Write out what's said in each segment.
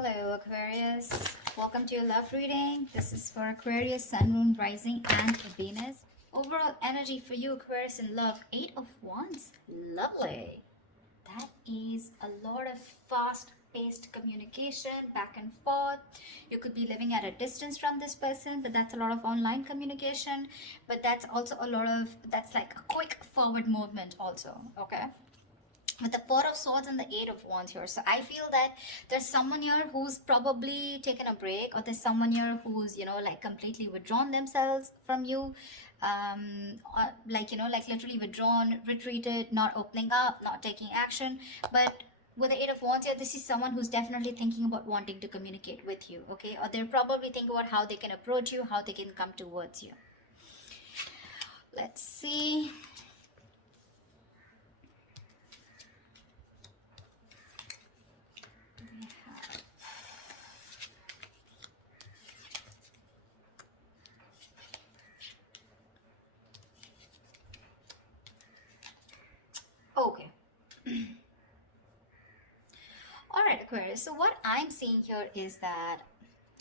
Hello Aquarius, welcome to your love reading. This is for Aquarius, Sun, Moon, Rising and Venus. Overall energy for you Aquarius in love, 8 of Wands. Lovely. That is a lot of fast paced communication back and forth. You could be living at a distance from this person, but that's a lot of online communication. But that's also a lot of, that's like a quick forward movement also, okay? With the Four of Swords and the Eight of Wands here. So I feel that there's someone here who's probably taken a break, or there's someone here who's, like completely withdrawn themselves from you. Or like literally withdrawn, retreated, not opening up, not taking action. But with the Eight of Wands here, this is someone who's definitely thinking about wanting to communicate with you, okay? Or they're probably thinking about how they can approach you, how they can come towards you. Let's see. Okay. All right, Aquarius. So what I'm seeing here is that,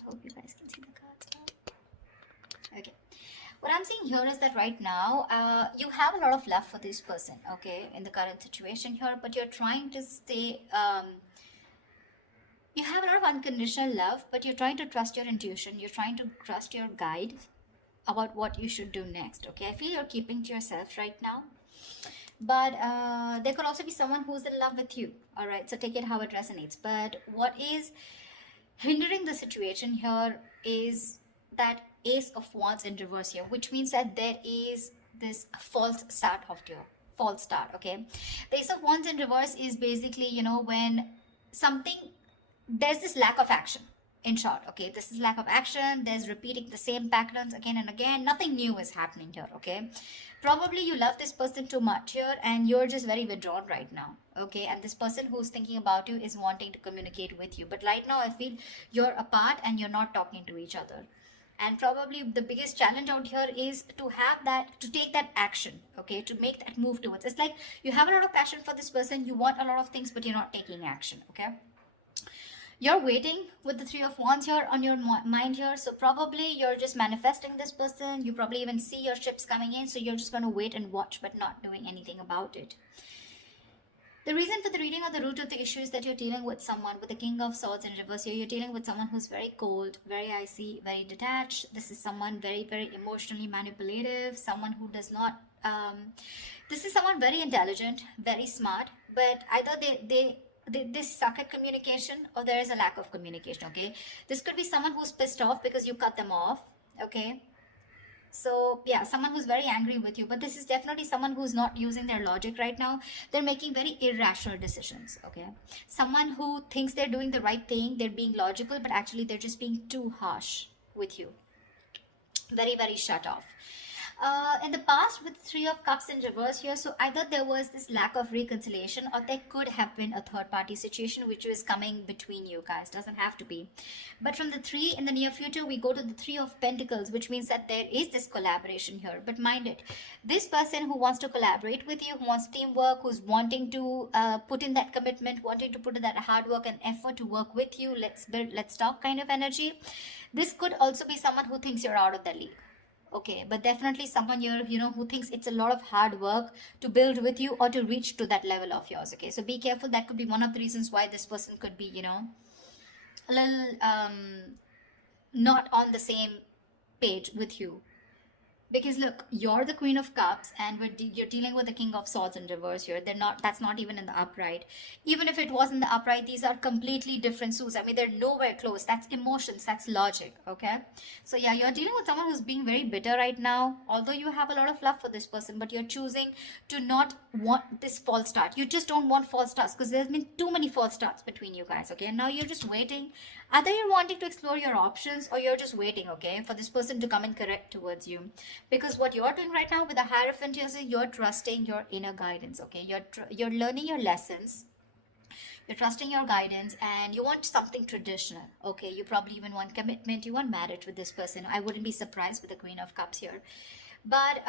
I hope you guys can see the cards now. Okay. What I'm seeing here is that right now, you have a lot of love for this person, okay, in the current situation here, but you're trying to stay, you have a lot of unconditional love, but you're trying to trust your intuition. You're trying to trust your guide about what you should do next, okay? I feel you're keeping to yourself right now. But there could also be someone who's in love with you, all right? So take it how it resonates. But what is hindering the situation here is that Ace of Wands in reverse here, which means that there is this false start of your false start, okay? The Ace of Wands in reverse is basically, when something, there's this lack of action. In short, okay, this is lack of action. There's repeating the same patterns again and again. Nothing new is happening here, okay? Probably you love this person too much here and you're just very withdrawn right now, okay? And this person who's thinking about you is wanting to communicate with you. But right now, I feel you're apart and you're not talking to each other. And probably the biggest challenge out here is to have that, to take that action, okay? To make that move towards. It's like you have a lot of passion for this person. You want a lot of things, but you're not taking action, okay? You're waiting with the Three of Wands here on your mind here. So probably you're just manifesting this person. You probably even see your ships coming in. So you're just going to wait and watch, but not doing anything about it. The reason for the reading or the root of the issue is that you're dealing with someone with the King of Swords in reverse here. You're dealing with someone who's very cold, very icy, very detached. This is someone very, very emotionally manipulative. Someone who does not... this is someone very intelligent, very smart. But either they suck at communication or there is a lack of communication, okay? This could be someone who's pissed off because you cut them off, okay? So yeah, someone who's very angry with you, but this is definitely someone who's not using their logic right now. They're making very irrational decisions, okay? Someone who thinks they're doing the right thing, they're being logical, but actually they're just being too harsh with you. Very, very shut off. In the past with Three of Cups in reverse here, so either there was this lack of reconciliation or there could have been a third party situation which was coming between you guys. Doesn't have to be. But from the 3 in the near future, we go to the 3 of Pentacles, which means that there is this collaboration here. But mind it, this person who wants to collaborate with you, who wants teamwork, who's wanting to put in that commitment, wanting to put in that hard work and effort to work with you, let's build, let's talk kind of energy. This could also be someone who thinks you're out of the league. Okay, but definitely someone here, who thinks it's a lot of hard work to build with you or to reach to that level of yours, okay? So be careful. That could be one of the reasons why this person could be, a little not on the same page with you. Because look, you're the Queen of Cups and you're dealing with the King of Swords in reverse here. That's not even in the upright. Even if it was in the upright, these are completely different suits. I mean, they're nowhere close. That's emotions, that's logic, okay? So yeah, you're dealing with someone who's being very bitter right now. Although you have a lot of love for this person, but you're choosing to not want this false start. You just don't want false starts because there's been too many false starts between you guys, okay? And now you're just waiting. Either you're wanting to explore your options or you're just waiting, okay, for this person to come and correct towards you. Because what you're doing right now with the Hierophant is you're trusting your inner guidance, okay? You're learning your lessons. You're trusting your guidance and you want something traditional, okay? You probably even want commitment. You want marriage with this person. I wouldn't be surprised with the Queen of Cups here. But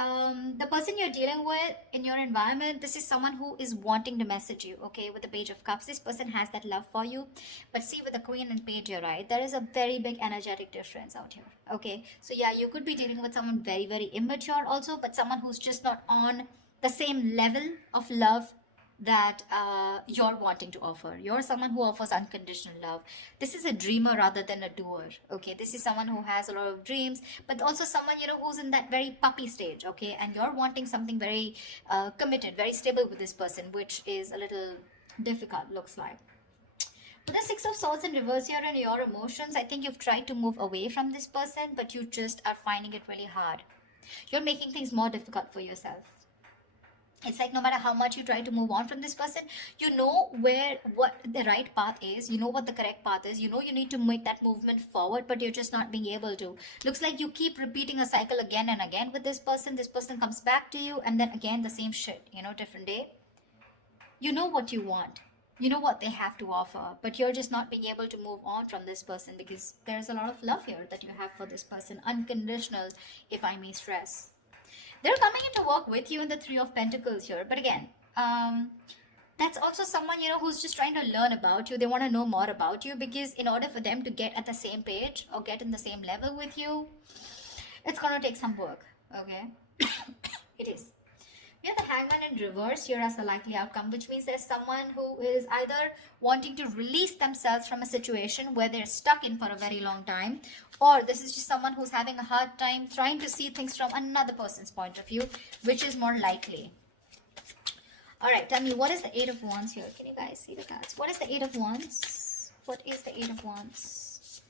the person you're dealing with in your environment, this is someone who is wanting to message you, okay? With the Page of Cups, this person has that love for you. But see, with the Queen and Page, you're right, there is a very big energetic difference out here, okay? So yeah, you could be dealing with someone very, very immature also, but someone who's just not on the same level of love that you're wanting to offer. You're someone who offers unconditional love. This is a dreamer rather than a doer, okay? This is someone who has a lot of dreams, but also someone, you know, who's in that very puppy stage, okay? And you're wanting something very committed, very stable with this person, which is a little difficult, looks like. With the Six of Swords in reverse here and your emotions, I think you've tried to move away from this person, but you just are finding it really hard. You're making things more difficult for yourself. It's like no matter how much you try to move on from this person, you know what the right path is, you know what the correct path is, you know you need to make that movement forward, but you're just not being able to. Looks like you keep repeating a cycle again and again with this person. This person comes back to you, and then again the same shit, you know, different day. You know what you want, you know what they have to offer, but you're just not being able to move on from this person because there's a lot of love here that you have for this person, unconditional, if I may stress. They're coming in to work with you in the Three of Pentacles here. But again, that's also someone, you know, who's just trying to learn about you. They want to know more about you because in order for them to get at the same page or get in the same level with you, it's going to take some work, okay? It is. We have the Hangman in reverse here as the likely outcome, which means there's someone who is either wanting to release themselves from a situation where they're stuck in for a very long time, or this is just someone who's having a hard time trying to see things from another person's point of view, which is more likely. All right, tell me, what is the Eight of Wands here? Can you guys see the cards? What is the Eight of Wands? What is the Eight of Wands?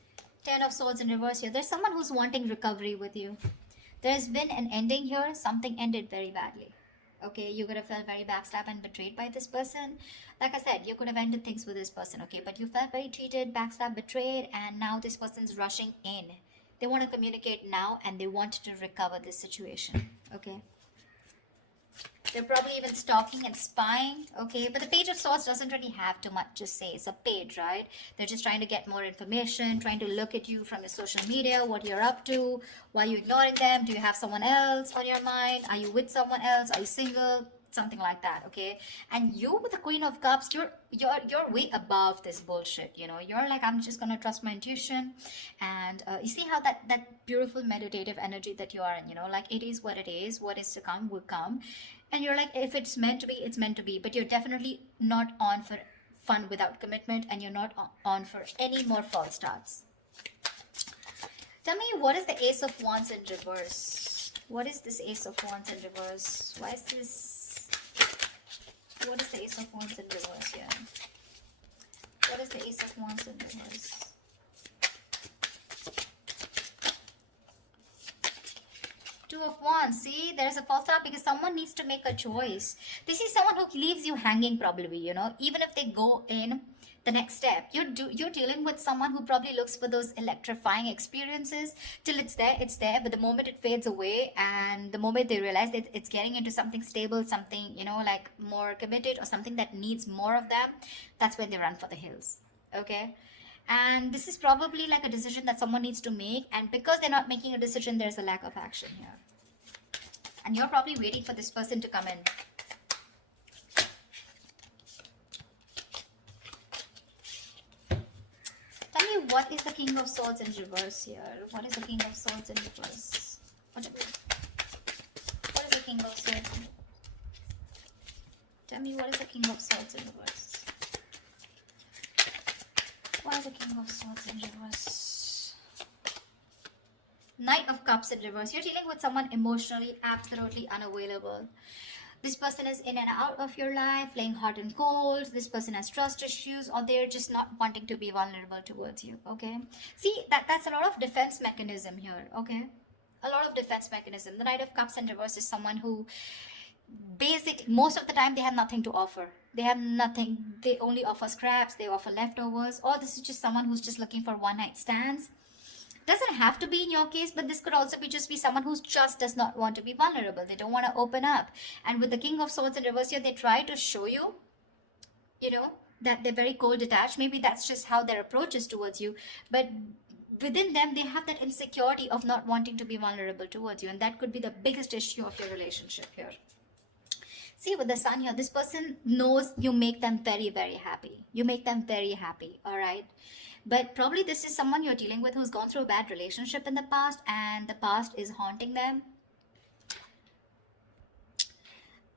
Ten of Swords in reverse here. There's someone who's wanting recovery with you. There's been an ending here. Something ended very badly. Okay, you could have felt very backstabbed and betrayed by this person. Like I said, you could have ended things with this person, okay? But you felt very cheated, backstabbed, betrayed, and now this person's rushing in. They want to communicate now and they want to recover this situation, okay? They're probably even stalking and spying, okay? But the Page of Swords doesn't really have too much to say. It's a page, right? They're just trying to get more information, trying to look at you from your social media, what you're up to, why are you ignoring them? Do you have someone else on your mind? Are you with someone else? Are you single? Something like that, okay? And you with the Queen of Cups, you're way above this bullshit, you know? You're like, I'm just gonna trust my intuition. And you see how that beautiful meditative energy that you are in, you know? Like, it is what is to come will come. And you're like, if it's meant to be, it's meant to be. But you're definitely not on for fun without commitment, and you're not on for any more false starts. Tell me, what is the Ace of Wands in reverse? What is this Ace of Wands in reverse? Why is this? What is the Ace of Wands in reverse here? What is the Ace of Wands in reverse? Two of Wands. See, there's a false start because someone needs to make a choice. This is someone who leaves you hanging probably, you know, even if they go in the next step. You're dealing with someone who probably looks for those electrifying experiences. Till it's there, but the moment it fades away and the moment they realize that it's getting into something stable, something, you know, like more committed or something that needs more of them, that's when they run for the hills, okay? And this is probably like a decision that someone needs to make, and because they're not making a decision, there's a lack of action here. And you're probably waiting for this person to come in. Tell me, what is the King of Swords in reverse here? What is the King of Swords in reverse? What is the King of Swords? Tell me, what is the King of Swords in reverse? Why is the King of Swords in reverse? Knight of Cups in reverse. You're dealing with someone emotionally absolutely unavailable. This person is in and out of your life, playing hot and cold. This person has trust issues, or they're just not wanting to be vulnerable towards you, okay? See, that's a lot of defense mechanism here, okay? A lot of defense mechanism. The Knight of Cups in reverse is someone who basically, most of the time, they have nothing to offer. They have nothing. They only offer scraps. They offer leftovers. Or this is just someone who's just looking for one-night stands. Doesn't have to be in your case, but this could also be just be someone who just does not want to be vulnerable. They don't want to open up. And with the King of Swords in reverse here, they try to show you, you know, that they're very cold detached. Maybe that's just how their approach is towards you. But within them, they have that insecurity of not wanting to be vulnerable towards you, and that could be the biggest issue of your relationship here. See, with the sun here, this person knows you make them very, very happy. You make them very happy, all right? But probably this is someone you're dealing with who's gone through a bad relationship in the past, and the past is haunting them.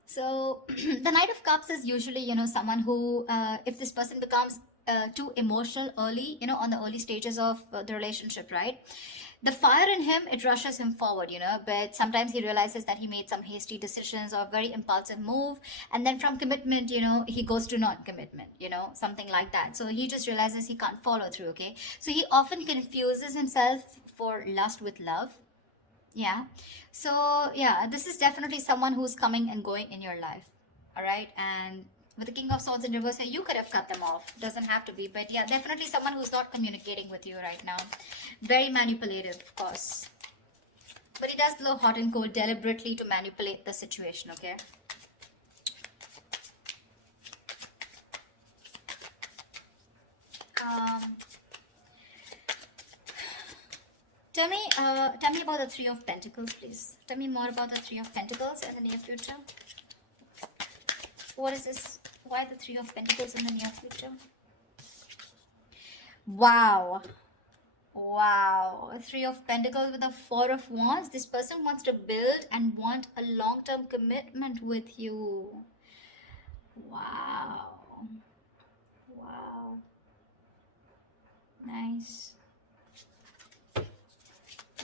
So the Knight of Cups is usually, someone who, if this person becomes too emotional early, on the early stages of the relationship, right? The fire in him, it rushes him forward, but sometimes he realizes that he made some hasty decisions or very impulsive move. And then from commitment, he goes to non-commitment, something like that. So he just realizes he can't follow through, okay? So he often confuses himself for lust with love. Yeah. So, yeah, this is definitely someone who's coming and going in your life. All right. And with the King of Swords in reverse, you could have cut them off. Doesn't have to be. But yeah, definitely someone who's not communicating with you right now. Very manipulative, of course. But he does blow hot and cold deliberately to manipulate the situation, okay? Tell me about the Three of Pentacles, please. Tell me more about the Three of Pentacles in the near future. What is this? Why the Three of Pentacles in the near future? Wow. Wow. Three of Pentacles with the Four of Wands. This person wants to build and want a long-term commitment with you. Wow. Wow. Nice.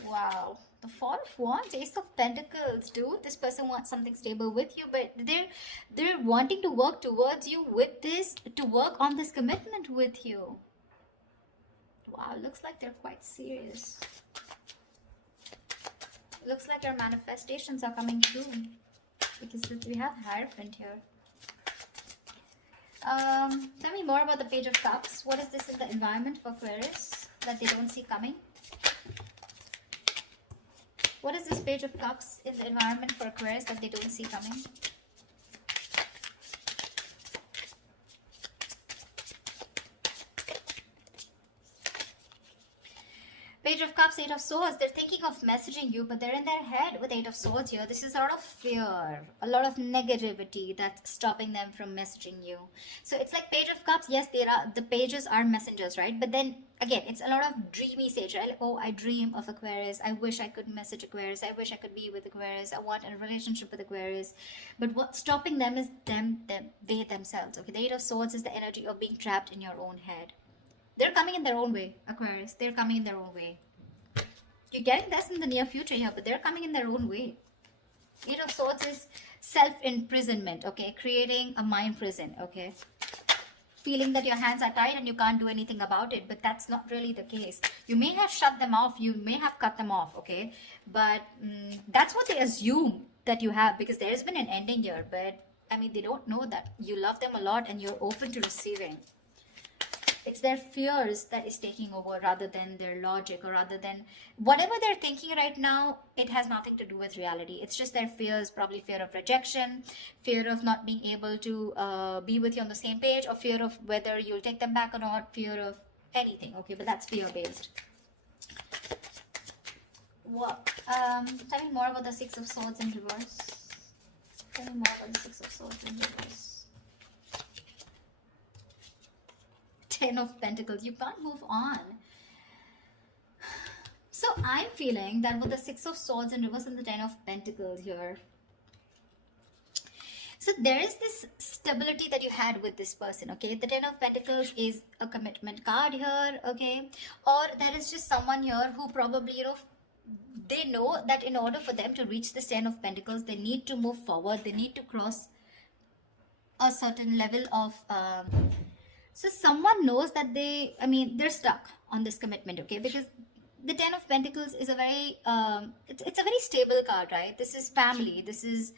Wow, the Four of Wands, Ace of Pentacles, dude. This person wants something stable with you, but they're wanting to work towards you with this, to work on this commitment with you. Wow, looks like they're quite serious. Looks like your manifestations are coming true, because we have Hierophant here. Tell me more about the Page of Cups. What is this in the environment for Aquarius that they don't see coming? What is this Page of Cups in the environment for Aquarius that they don't see coming? Page of Cups, Eight of Swords. They're thinking of messaging you, but they're in their head with Eight of Swords here. This is a lot of fear, a lot of negativity that's stopping them from messaging you. So it's like Page of Cups. Yes, the pages are messengers, right? But then again, it's a lot of dreamy stage, right? Like, oh, I dream of Aquarius. I wish I could message Aquarius. I wish I could be with Aquarius. I want a relationship with Aquarius. But what's stopping them is they themselves. Okay, the Eight of Swords is the energy of being trapped in your own head. They're coming in their own way, Aquarius. They're coming in their own way. You're getting this in the near future here, but they're coming in their own way. Eight of Swords is self-imprisonment, okay? Creating a mind prison, okay? Feeling that your hands are tied and you can't do anything about it, but that's not really the case. You may have shut them off, you may have cut them off, okay? But that's what they assume that you have, because there has been an ending here, but I mean, they don't know that you love them a lot and you're open to receiving. It's their fears that is taking over rather than their logic, or rather than whatever they're thinking right now. It has nothing to do with reality. It's just their fears, probably fear of rejection, fear of not being able to be with you on the same page, or fear of whether you'll take them back or not, fear of anything, okay? But that's fear-based. What? Tell me more about the Six of Swords in reverse. Tell me more about the Six of Swords in reverse. Ten of Pentacles. You can't move on. So I'm feeling that with the Six of Swords in reverse and the Ten of Pentacles here, so there is this stability that you had with this person, okay? The Ten of Pentacles is a commitment card here, okay? Or there is just someone here who probably, they know that in order for them to reach this Ten of Pentacles, they need to move forward. They need to cross a certain level of... So someone knows that they're stuck on this commitment, okay? Because the Ten of Pentacles is a very, it's a very stable card, right? This is family. This is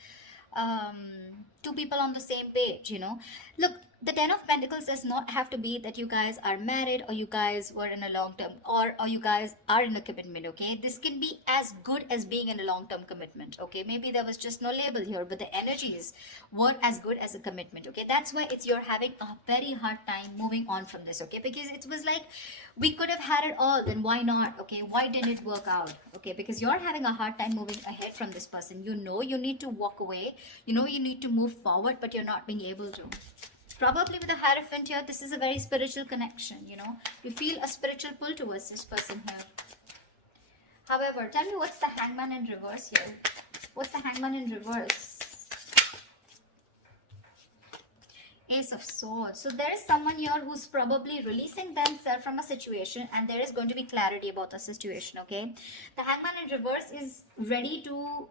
two people on the same page, you know. Look, the Ten of Pentacles does not have to be that you guys are married or you guys were in a long term, or you guys are in a commitment, okay? This can be as good as being in a long term commitment, okay? Maybe there was just no label here, but the energies were as good as a commitment, okay? That's why it's you're having a very hard time moving on from this, okay? Because it was like, we could have had it all, then why not, okay? Why didn't it work out, okay? Because you're having a hard time moving ahead from this person. You know you need to walk away, you know you need to move forward, but you're not being able to. Probably with the Hierophant here, this is a very spiritual connection, you know. You feel a spiritual pull towards this person here. However, tell me, what's the Hangman in reverse here? What's the Hangman in reverse? Ace of Swords. So there is someone here who's probably releasing themselves from a situation, and there is going to be clarity about the situation, okay? The Hangman in reverse is ready to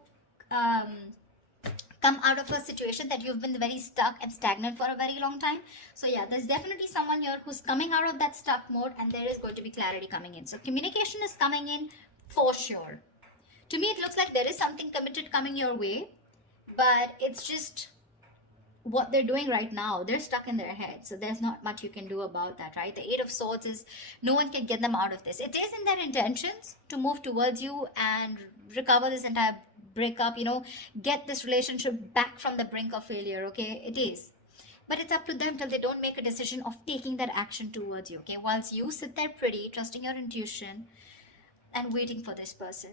come out of a situation that you've been very stuck and stagnant for a very long time. So yeah, there's definitely someone here who's coming out of that stuck mode, and there is going to be clarity coming in. So communication is coming in for sure. To me, it looks like there is something committed coming your way, but it's just what they're doing right now. They're stuck in their head, so there's not much you can do about that, right? The Eight of Swords is, no one can get them out of this. It is in their intentions to move towards you and recover this entire breakup, you know, get this relationship back from the brink of failure, okay? It is, but it's up to them till they don't make a decision of taking that action towards you, okay? Whilst you sit there pretty, trusting your intuition and waiting for this person.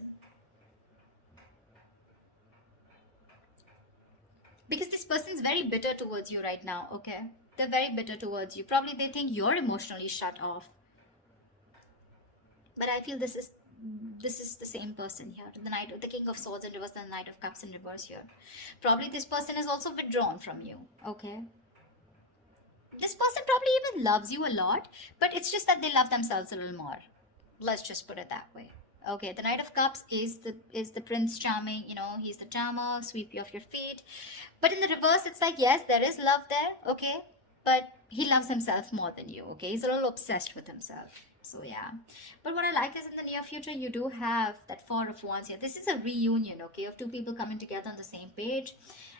Because this person is very bitter towards you right now, okay? They're very bitter towards you. Probably they think you're emotionally shut off. But I feel this is the same person here. The King of Swords in reverse, the Knight of Cups in reverse here. Probably this person is also withdrawn from you, okay? This person probably even loves you a lot, but it's just that they love themselves a little more. Let's just put it that way. Okay, the Knight of Cups is the Prince Charming, you know, he's the charmer, sweep you off your feet. But in the reverse, it's like, yes, there is love there, okay? But he loves himself more than you, okay? He's a little obsessed with himself. So yeah. But what I like is in the near future, you do have that Four of Wands here. This is a reunion, okay, of two people coming together on the same page.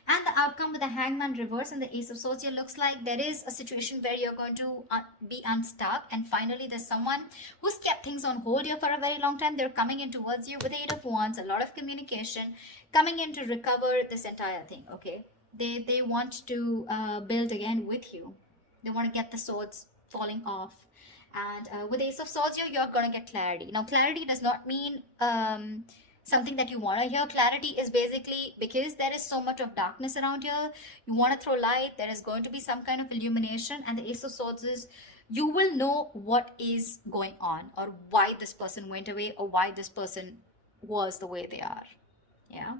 And the outcome with the Hangman reverse and the Ace of Swords here looks like there is a situation where you're going to be unstuck. And finally, there's someone who's kept things on hold here for a very long time. They're coming in towards you with the Eight of Wands, a lot of communication, coming in to recover this entire thing, okay? They want to build again with you. They want to get the swords falling off. And with Ace of Swords here, you're going to get clarity. Now, clarity does not mean something that you want to hear. Clarity is basically because there is so much of darkness around here, you want to throw light. There is going to be some kind of illumination, and the Ace of Swords is, you will know what is going on, or why this person went away, or why this person was the way they are. Yeah,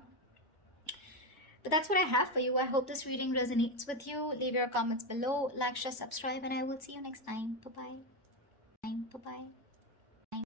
but that's what I have for you. I hope this reading resonates with you. Leave your comments below, like, share, subscribe, and I will see you next time. Bye bye.